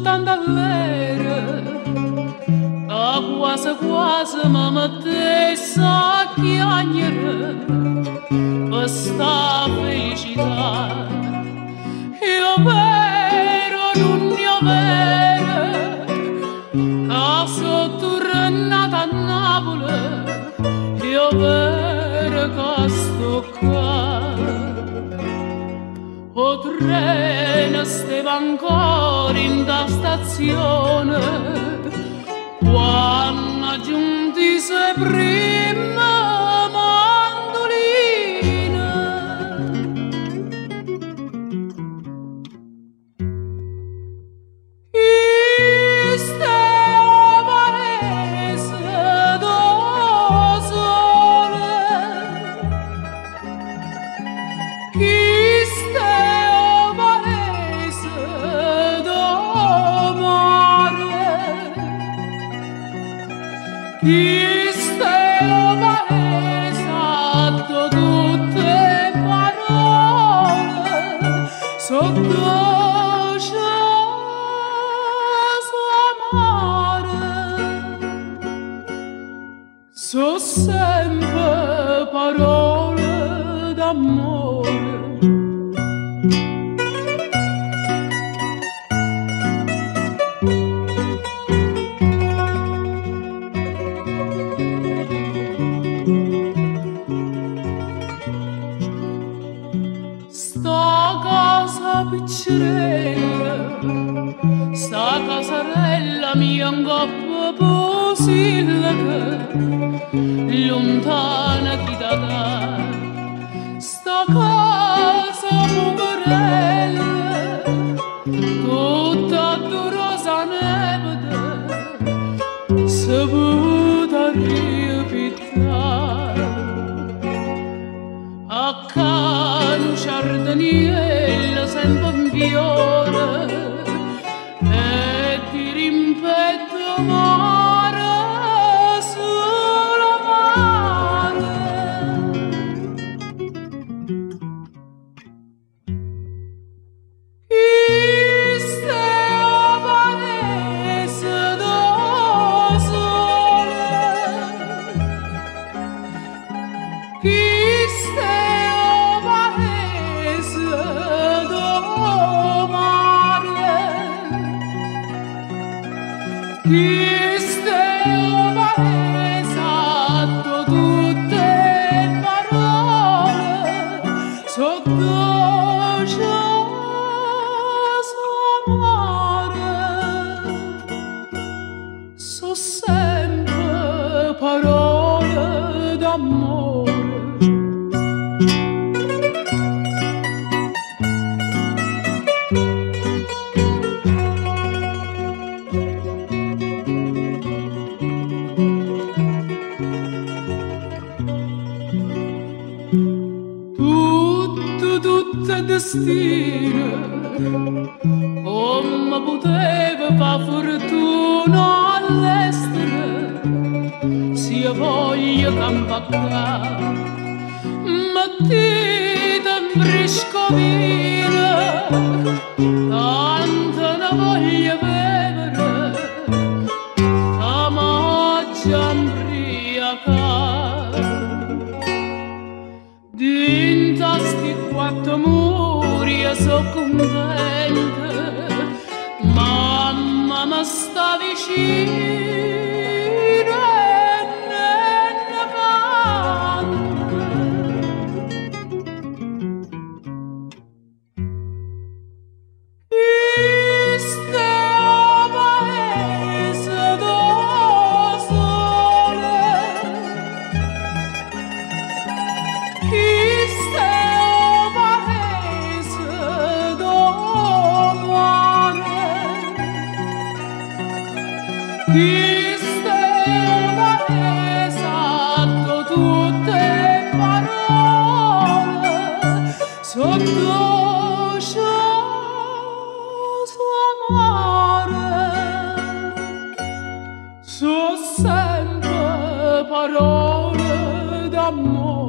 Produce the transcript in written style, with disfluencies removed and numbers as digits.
soltanto all'era, quasi quasi mi mettesse a chiagnere per sta felicità. Io vero, non io vero, che sono tornata a Napoli, io vero che sto qua. O treno stava ancora in da stazione quando giunti se prima mandolina. Iste o paese do sole, iste o paese do mare, iste o paese atto tutte parole sotto so sempre parole d'amore. Sta casa piccerella, sta casarella mia un coppo posilla lontana chi da da, sta casa poverella tutta d'orosa neve se può ripittare accanto giardiniera sempre in fiore e ti rimpetto mare sulla mare. Iste o paese do sole, iste o paese do mare, iste o paese atto tutte parole sotto so sempre parole d'amore. Tutto è destino, come poteva fa fortuna all'estero, se io voglio campare, mettete in briscovina, tanto ne voglio bere, a maggia imbriacare. Dinta sti quattro muri io so contenta, mamma mi sta vicina e ne canta. Iste o paese do sole, iste o paese do mare, iste o paese atto tutte parole sotto so sempre parole d'amore.